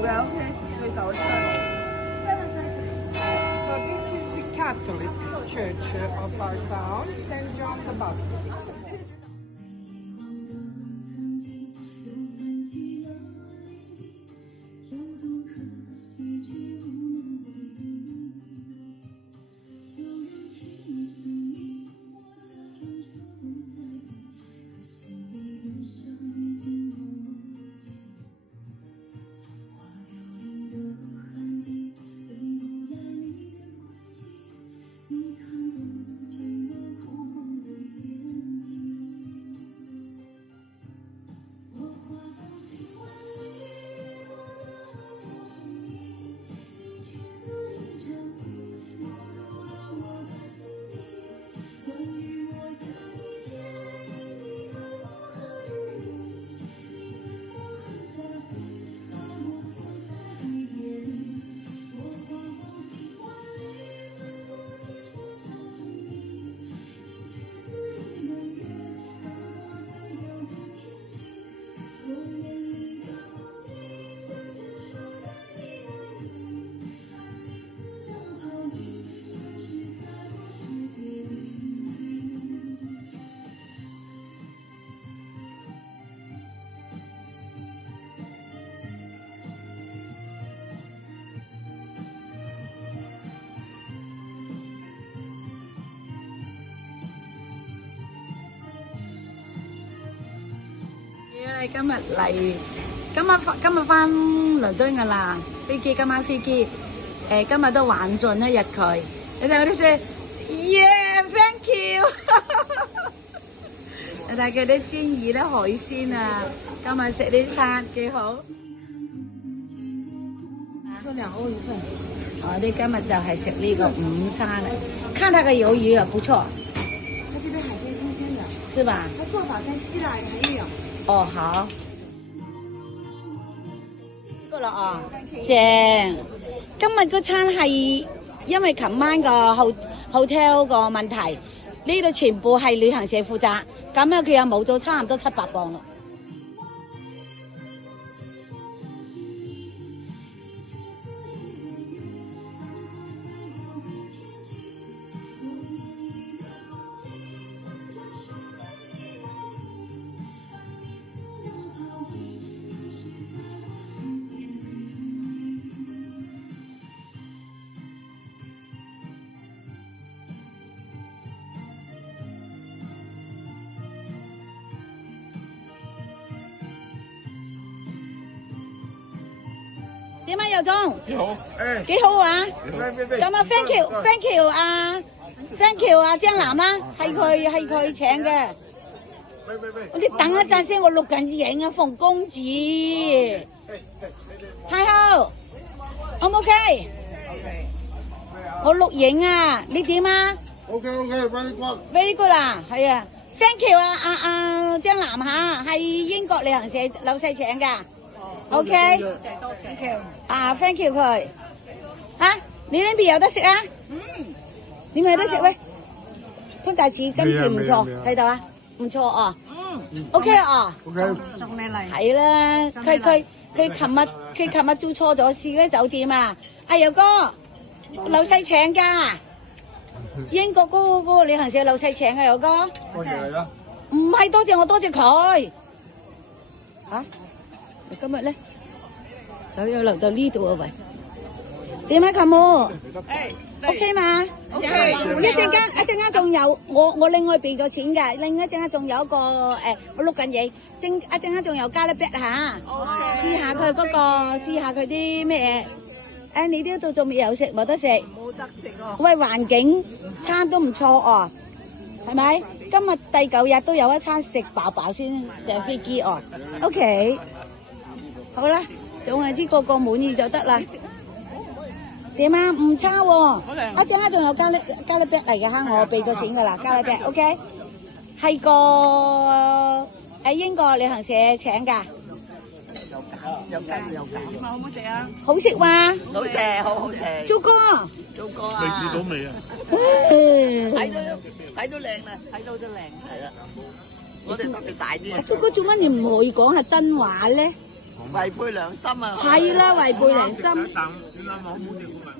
嘅，OK，最舊嘅。So this is the Catholic Church of our town, St. John the Baptist.今日嚟，今日翻倫敦噶啦，今晚飛機，今日都玩盡一日佢。你睇我啲聲 ，Yeah，thank you 。你睇佢啲煎魚咧海鮮啊，今日食呢餐幾好。2歐1份。我哋今日就係食呢個午餐啦，看它個魷魚啊，不錯。它這邊海鮮新鮮的。是吧？它做法跟希臘還有。哦，好。呢個啦啊，正。今日個餐係因為琴晚個 hotel 個問題，呢度全部係旅行社負責，咁樣佢又冇到差唔多700磅咯。點啊，佑宗？幾好，幾好啊！咁啊 ，thank you 啊，張楠啦，係佢請嘅。你等一陣先，我錄緊影啊，馮公子。太后 ，O 唔 OK？我錄影啊，你點啊 ？OK，very good。very good 啊，係啊 ，thank you 啊，張楠嚇，係英國旅行社老細請㗎。OK，啊 ，thank you 佢，嚇，你呢邊有得食啊？點有得食喂？潘大廚今次唔錯，睇到啊，唔錯啊。OK 啊。OK。送你嚟。係啦，佢琴日做錯咗事嗰啲酒店啊，阿佑哥老細請㗎，英國嗰個旅行社老細請㗎，佑哥。多謝你啦。唔係多謝我，多謝佢。嚇？今日咧，就要留到呢度啊喂。點啊，琴妹？OK 嘛？一陣間仲有，我另外備咗錢㗎，另一陣間仲有一個我錄緊嘢，一陣間仲有加粒 back 嚇，試下佢嗰個，試下佢啲咩嘢。你呢度仲未有食，冇得食。冇得食啊！喂，環境餐都唔錯哦，係咪？今日第9日都有一餐食飽飽先上飛機哦。OK。好啦，總係知個個滿意就得啦。點啊？唔差喎，一陣間仲有加粒 back 嚟嘅嚇，我俾咗錢㗎啦，加粒 back，OK。係個英國旅行社請㗎。有雞有雞，點啊？好唔好食啊？好食哇！好食，好好食。朱哥，做過啊？未試到未啊？睇到靚啦，睇到都靚，係啦。我哋特別大啲。朱哥做乜你唔可以講下真話咧？違背良心啊！係啦，違背良心。等，點解冇冇食過？